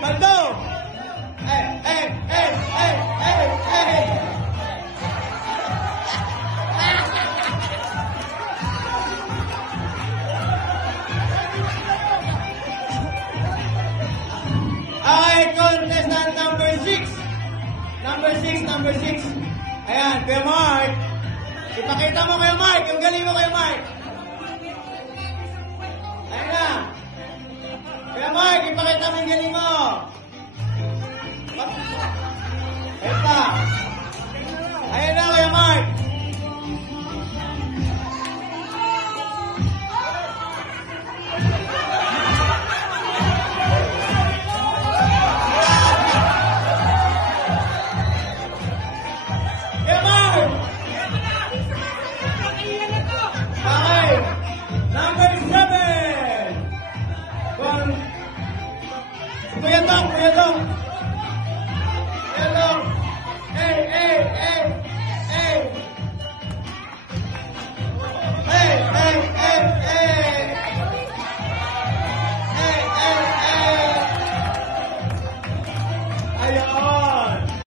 Baldo! Eh! Ay, contestant number 6. Number 6. Ayan, Kuya Mark. Ipakita mo Kuya Mark, yung galing mo Kuya Mark. Ayan na. Kuya Mark, ipakita mo yung galing mo.